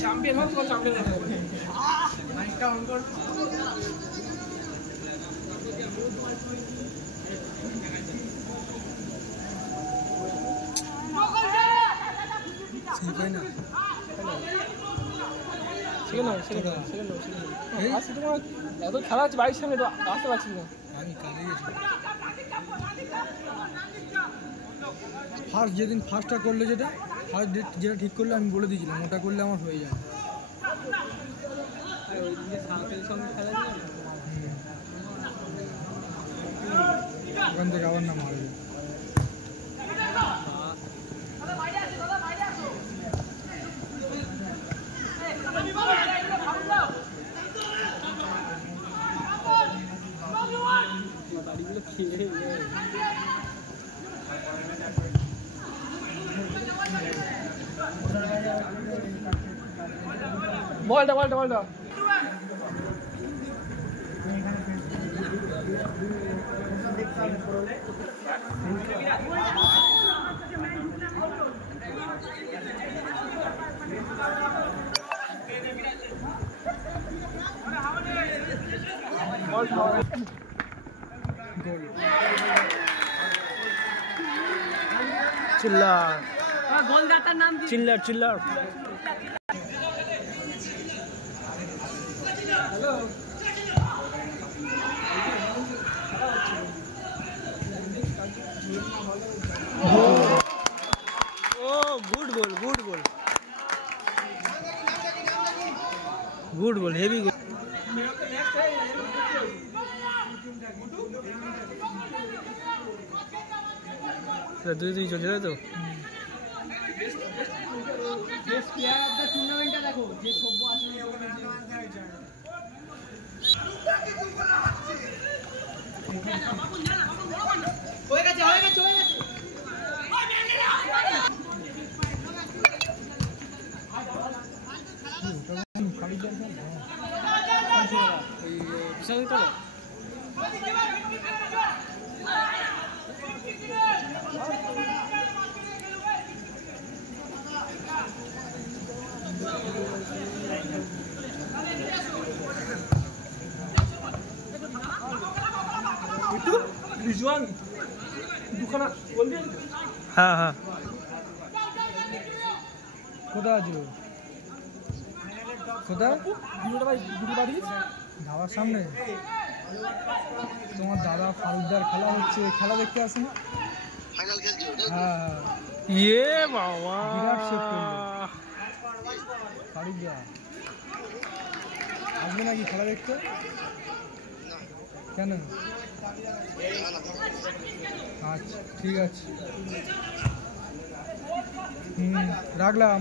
champion হতো champion হতো মাইকটা অন কর সেকেন্ড এত খেলা আছে বাইরের সামনে আসতে পারছি না আমি কালে গেছি ফার্স্ট যেদিন ফার্স্টটা করলে যেটা ফার্স্ট ডেট যেটা ঠিক করলে আমি বলে দিয়েছিলাম ওটা করলে আমার হয়ে যায় ওখান থেকে আবার না মারবে বলটা चिल्लार गोलदातार नाम चिल्लार चिल्लार हेलो ओ गुड गोल हेवी गोल দুই চলছে তাই তো টুর্নামেন্টটা দেখো যে সভ্য আছে হয়ে গেছে रिजवान दुकाना बोल दिया हाँ खुदा जो खुदा ধাবার সামনে তোমার দাদা ফারুকদার খেলা হচ্ছে খেলা দেখতে আসেন ফাইনাল খেলছে হ্যাঁ ইয়ে বাবা বিরাট শট করলো ফারুকদা আসবে নাকি খেলা দেখতে কেন আচ্ছা ঠিক আছে রাখলাম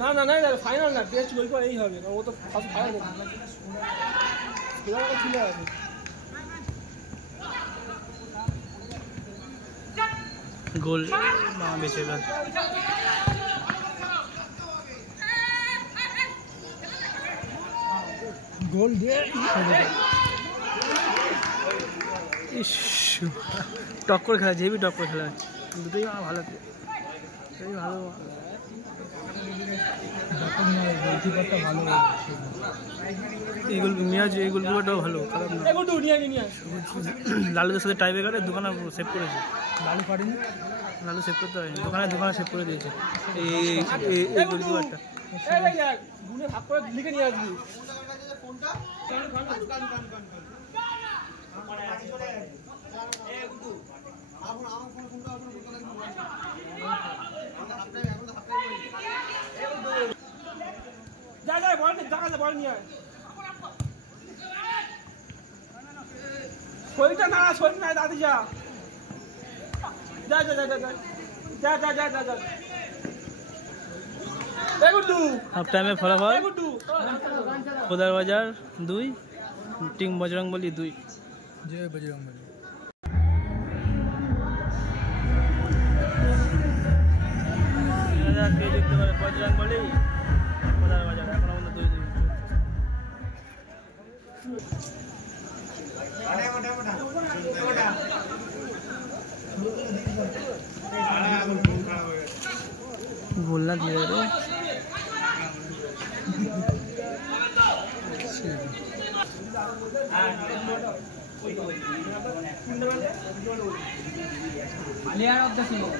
না না না ফাইনাল না টেস্ট বলবো এই হবে ও তো ফার্স্ট ফাইনাল ছিল গোল বেঁচে গেল গোল দিয়ে টক্কর খেলা যেবি টক্কর খেলা দুটোই ভালো ভালো এইগুলো এইগুলোটাও ভালো খারাপ না লালুদের সাথে টাই ব্রেকারে দোকানে সেভ করেছে লালু সেভ করতে হয়নি দোকানে সেভ করে দিয়েছে এই গোলকিপারটা ভাগ করে লিখে নিয়ে আসবি বল নিয়ে শরীরটা না শরীর নাই দাদি যা হাফ টাইমে ফলাফল খোদার বাজার 2 টিম বজরংবলী 2 জয় বজরংবলী কে জিততে পারে বজরংবলী খোদার বাজার এখন আমাদের 2-2 মোটা গোল না দিয়ে রে প্লেয়ার অফ দ্য সিজন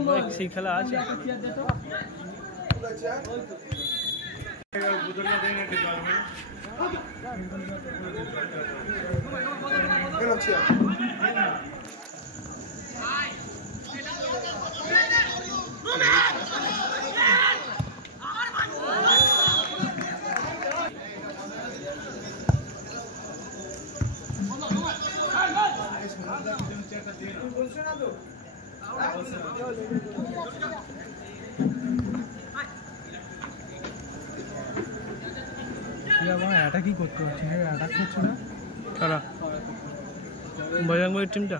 আমাদের সেই খেলা আছে কি করতে পারছি না অ্যাটাক করছে না কারা বজরংবলীর টিমটা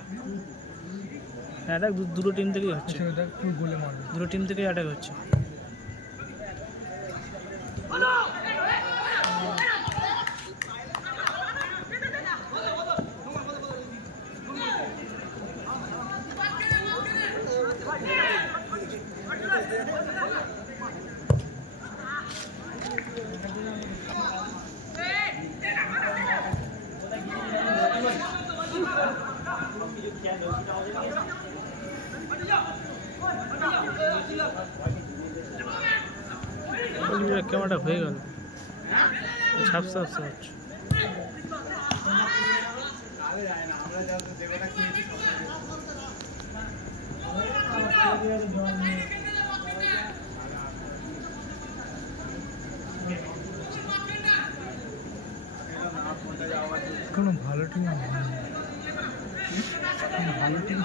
অ্যাটাক দুটো টিম থেকেই হচ্ছে দুটো টিম থেকেই অ্যাটাক হচ্ছে ক্যামেরাটা হয়ে গেল ঝাপসা ঝাপসা হচ্ছে কোনো ভালো টিম ভালো টিম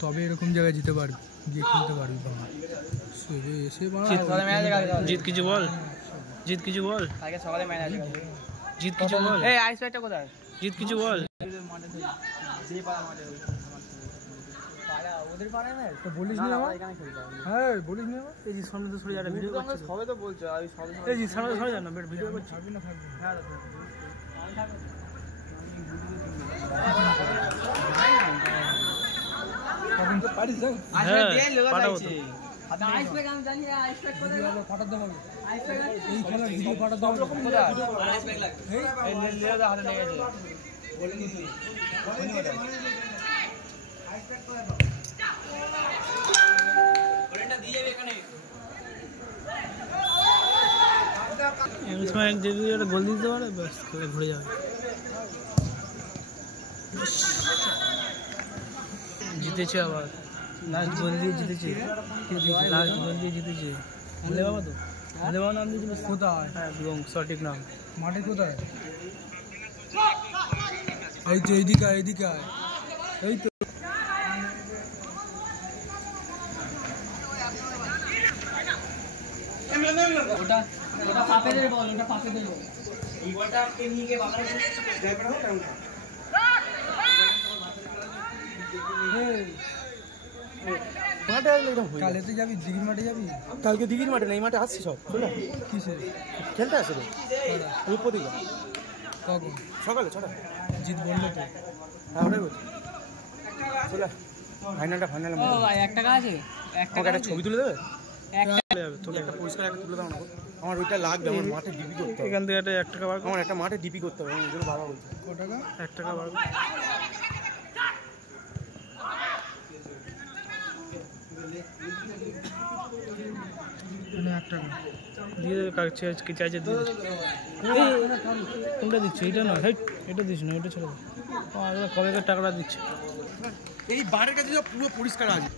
তবে এরকম জায়গায় যেতে পারবি গিয়ে খেলতে পারবি বাবা এসে জিত কিছু বল জিত কিছু বল আগে সকালে ম্যাচ আছে জিত কিছু বল এই আইস প্যাকটা কোথায় জিত কিছু বল দিয়ে পাড়া মাঠে পাড়া ওদের পাড়ায় না তো বলিস না আমার এখানে খেলতে হ্যাঁ বলিস না আমার এই যে সামনে তো সরে যাবে ভিডিও করছিস সবে তো বলছো আমি সবে এই যে সামনে সরে যা না ভিডিও করছিস থাকবি না থাকবি হ্যাঁ তখন তো পারিস না হ্যাঁ পাঠাবো তো আইস প্যাক আমি জানি আইস প্যাক কোথায় পাঠাতে হবে আইস প্যাক এই খেলা ভিডিও পাঠাতে হবে কোথায় আইস প্যাক লাগে এই লে দা হাতে লেগেছে বলে নি তুই আইস প্যাক কোথায় পাবো ওরেটা দিয়ে যাবে এখানে এই সময় এক যদি একটা গোল দিতে পারে বাস খেলা ঘুরে যাবে জিতেছে আবার লাস্ট গোল দিয়ে জিতেছে লাস্ট গোল দিয়ে জিতেছে আলে বাবা তো আলে বাবা নাম দিয়েছিল কোথায় হ্যাঁ এবং সঠিক নাম মাঠে কোথায় এই তো এইদিকে এইদিকে এই তো ওটা ওটা পাপেদের বল ওটা পাপেদের বল এই বলটা কে নিয়ে গিয়ে বাগানে ড্রাইভার হবে টাউন কালে তো যাবি দিঘির মাঠে যাবি কালকে দিঘির মাঠে না এই মাঠে আসছি সব চলে কিসে খেলতে আসে তো ওই প্রতিভা কখন সকালে চলে জিত বললো তো হ্যাঁ ওটাই বলছি চলে ফাইনালটা ফাইনাল ও ভাই 1 টাকা আছে 1 টাকা একটা ছবি তুলে দেবে চলে একটা পরিষ্কার একটা তুলে দাও না আমার ওইটা লাগবে আমার মাঠে ডিপি করতে হবে এখান থেকে একটা 1 টাকা বার আমার একটা মাঠে ডিপি করতে হবে ওই জন্য বাবা বলছে কত টাকা 1 টাকা বার দিয়ে দেবে কাকে চাইছে দিয়ে কোনটা দিচ্ছে এটা না এটা দিচ্ছি না এটা ছেড়ে কবেকার টাকাটা দিচ্ছে এই বারের কাছে পুরো পরিষ্কার আছে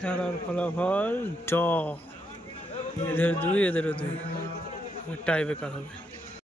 খেলার ফলাফল ড এদের 2 এদেরও 2 টাই ব্রেকার হবে